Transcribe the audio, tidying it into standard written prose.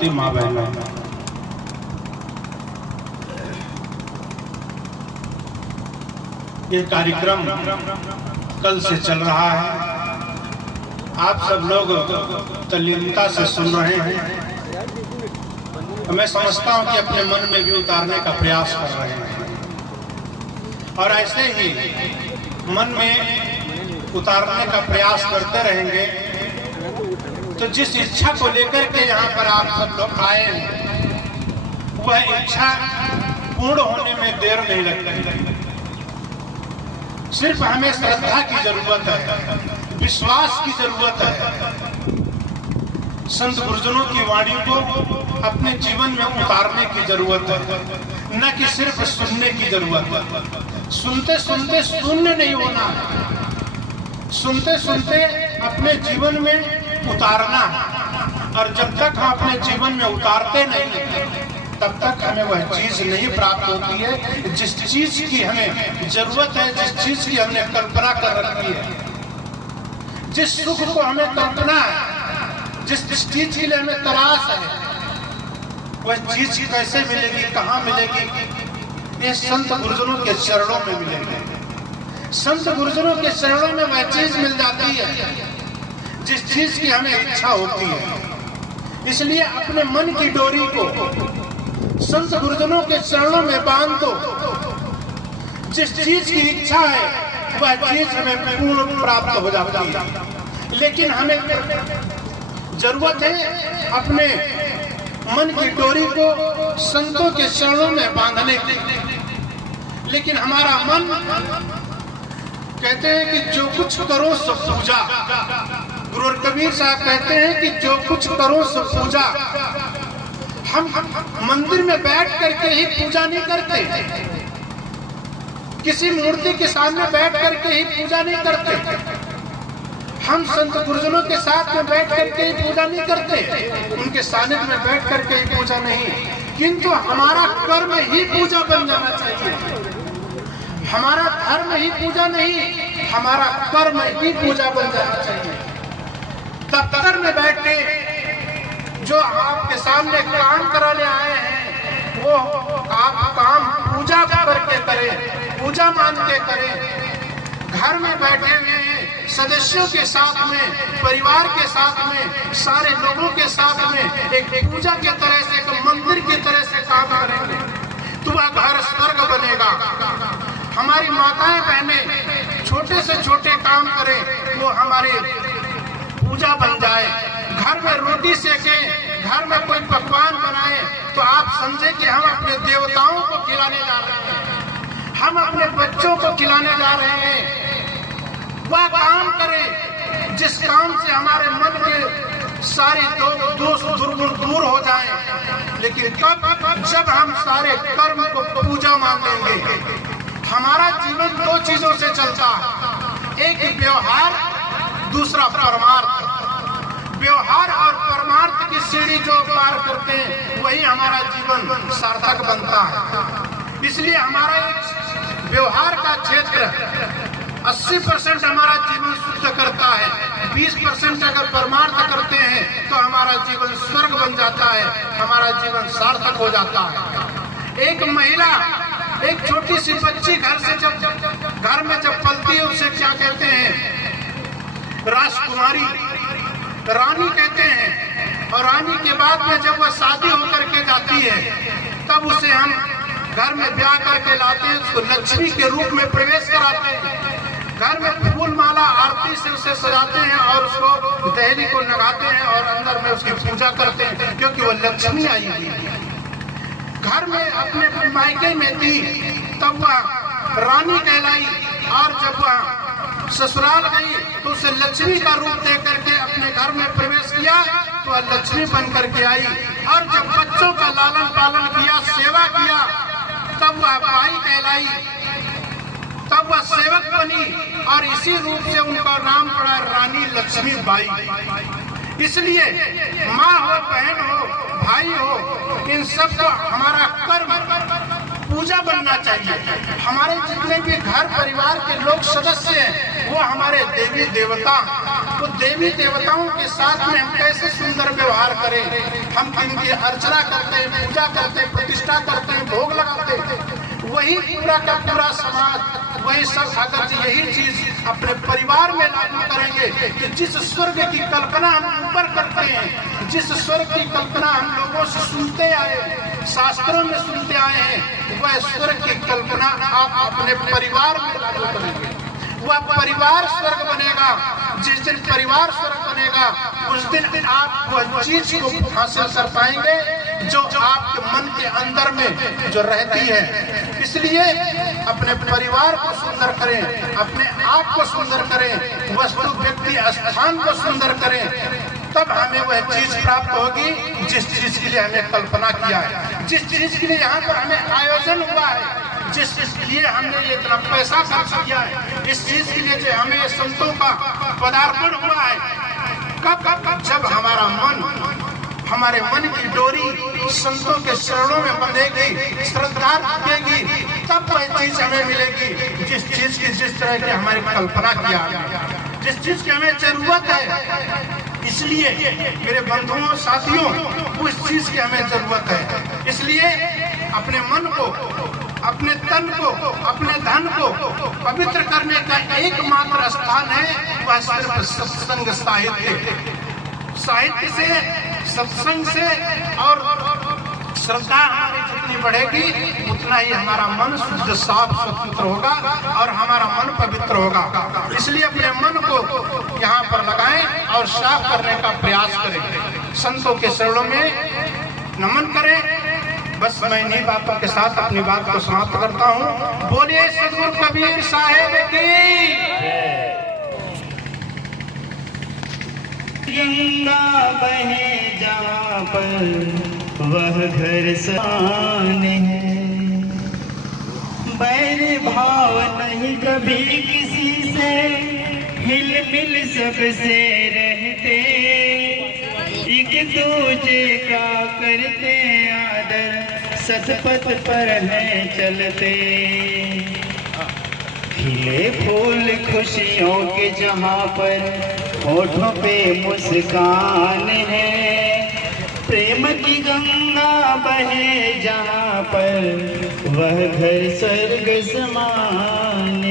होती माँ बहनों। ये कार्यक्रम कल से चल रहा है, आप सब लोग तल्लीनता से सुन रहे हैं। मैं समझता हूं कि अपने मन में भी उतारने का प्रयास कर रहे हैं और ऐसे ही मन में उतारने का प्रयास करते रहेंगे तो जिस इच्छा को लेकर के यहाँ पर आप सब लोग आए वह इच्छा पूर्ण होने में देर नहीं लगती। सिर्फ हमें श्रद्धा की जरूरत है, विश्वास की जरूरत है। संत गुरुजनों की वाणी को अपने जीवन में उतारने की जरूरत है, न कि सिर्फ सुनने की जरूरत है। सुनते सुनते शून्य नहीं होना, सुनते सुनते अपने जीवन में उतारना। और जब तक हम अपने जीवन में उतारते नहीं तब तक हमें वह चीज नहीं प्राप्त होती है जिस चीज की हमें जरूरत है, जिस चीज की हमने कल्पना कर रखी है, जिस सुख को हमें कल्पना है, जिस चीज के लिए हमें तलाश है, वह चीज कैसे मिलेगी, कहाँ मिलेगी? ये संत गुरुजनों के चरणों में मिलेगी। संत गुरुजनों के चरणों में वह चीज मिल जाती है जिस चीज की हमें इच्छा होती है। इसलिए अपने मन की डोरी को संत गुरुजनों के चरणों में बांध दो। जिस चीज की इच्छा है वह चीज हमें पूर्ण प्राप्त हो जाती है। लेकिन हमें जरूरत है अपने मन की डोरी को संतों के चरणों में बांधने की। लेकिन हमारा मन कहते हैं कि जो कुछ करो सो पूजा। गुरु कबीर साहब कहते हैं कि जो कुछ करो सो पूजा। हम मंदिर में बैठ करके ही पूजा नहीं करते, किसी मूर्ति के सामने बैठ करके ही पूजा नहीं करते, हम संत गुरुजनों के साथ में बैठ करके ही पूजा नहीं करते, उनके सानिध्य में बैठ करके ही पूजा नहीं, किंतु हमारा कर्म ही पूजा बन जाना चाहिए। हमारा धर्म ही पूजा नहीं, हमारा कर्म ही पूजा बन जाना चाहिए। दफ्तर में बैठ के जो आपके सामने काम कराने आए हैं वो आप काम पूजा करके करें, पूजा मान के करें। घर में बैठे हुए सदस्यों के साथ में, परिवार के साथ में, सारे लोगों के साथ में एक पूजा के तरह से, एक मंदिर की तरह से काम करेंगे तो वह घर स्वर्ग बनेगा। हमारी माताएं बहनें छोटे से छोटे काम करें वो हमारी पूजा बन जाए। घर में रोटी सेके, घर में कोई पकवान बनाए तो आप समझे कि हम अपने देवताओं को खिलाने जा रहे हैं, हम अपने बच्चों को खिलाने जा रहे हैं। वह काम करें जिस काम से हमारे मन के सारे दोष दुर्गुण दूर हो जाएं। लेकिन कब? जब हम सारे कर्म को पूजा मान लेंगे। हमारा जीवन दो चीजों से चलता है, एक व्यवहार, दूसरा परमार्थ। व्यवहार और परमार्थ की सीढ़ी जो पार करते हैं वही हमारा जीवन सार्थक बनता है। इसलिए हमारा एक व्यवहार का क्षेत्र 80% हमारा जीवन शुद्ध करता है, 20% अगर परमार्थ करते हैं तो हमारा जीवन स्वर्ग बन जाता है, हमारा जीवन सार्थक हो जाता है। एक महिला, एक छोटी सी बच्ची घर में जब पलती है उसे क्या कहते हैं? राजकुमारी, रानी कहते हैं। और रानी के बाद में जब वह शादी होकर के जाती है तब उसे हम घर में ब्याह करके लाते हैं, उसको लक्ष्मी के रूप में प्रवेश कराते हैं। घर में फूल माला आरती से उसे सजाते हैं और उसको दहली को लगाते हैं और अंदर में उसकी पूजा करते हैं, क्योंकि वो लक्ष्मी आई हुई है। घर में अपने मायके में थी तब वह रानी कहलाई, और जब वह ससुराल गई तो उसे लक्ष्मी का रूप दे करके अपने घर में प्रवेश किया तो वह लक्ष्मी बन करके आई। और जब बच्चों का लालन पालन किया, सेवा किया, तब वह बाई कहलाई, तब वह सेवक बनी और इसी रूप से उनका नाम पड़ा रानी लक्ष्मी बाई। इसलिए माँ हो, बहन हो, भाई हो, इन सब को हमारा कर्म पूजा बनना चाहिए। हमारे जितने भी घर परिवार के लोग सदस्य हैं वो हमारे देवी देवता, वो देवी देवताओं के साथ में हम कैसे सुंदर व्यवहार करें, हम इनकी अर्चना करते हैं, पूजा करते हैं, प्रतिष्ठा करते हैं, भोग लगाते हैं, वही पूरा का पूरा समाज वही सब अगर यही चीज अपने परिवार में लागू करेंगे कि जिस स्वर्ग की कल्पना हम ऊपर करते हैं, जिस स्वर्ग की कल्पना हम लोगों से सुनते आए, शास्त्रों में सुनते आए हैं, वह स्वर्ग की कल्पना आप अपने परिवार में लागू करेंगे, वह परिवार स्वर्ग बनेगा। जिस दिन परिवार स्वर्ग बनेगा उस दिन आप वह चीज को हासिल कर पाएंगे जो आपके मन के अंदर में जो रहती है। इसलिए अपने परिवार को सुंदर करें, अपने आप को सुंदर करें, वस्तु व्यक्ति स्थान को सुंदर करें, तब हमें वह चीज प्राप्त होगी जिस चीज के लिए हमें कल्पना किया है, जिस चीज के लिए यहाँ पर हमें आयोजन हुआ है, जिस लिए हमने ये इतना पैसा खर्च किया है, इस चीज के लिए जो हमें संतों का पदार्पण हुआ है। कब जब हमारे मन की डोरी संतों के चरणों में बंधेगी, श्रद्धा रखेगी, तब वह चीज हमें मिलेगी जिस चीज की जिस तरह की हमारी कल्पना किया है, जिस चीज की हमें जरूरत है। इसलिए मेरे बंधुओं साथियों, उस चीज की हमें जरूरत है। इसलिए अपने मन को, अपने तन को, अपने धन को पवित्र करने का एकमात्र स्थान है वह सिर्फ सत्संग, साहित्य से, सत्संग से और श्रद्धा हमारी जितनी बढ़ेगी उतना ही हमारा मन शुद्ध, साफ, स्वतंत्र होगा और हमारा मन पवित्र होगा। इसलिए अपने मन को यहाँ पर लगाएं और साफ करने का प्रयास करें, संतों के चरणों में नमन करें। बस मैं इन्हीं बातों के साथ अपनी बात को समाप्त करता हूँ। बोलिए सद्गुरु कबीर साहेब की। गंगा बहे जहाँ पर वह घर समान है, बैर भाव नहीं कभी किसी से, हिल मिल सबसे रहते, एक दूजे का करते आदर, सतपथ पर है चलते। खिले फूल खुशियों के जहाँ पर होठों पे मुस्कान है, प्रेम की गंगा बहे जहाँ पर वह घर स्वर्ग समान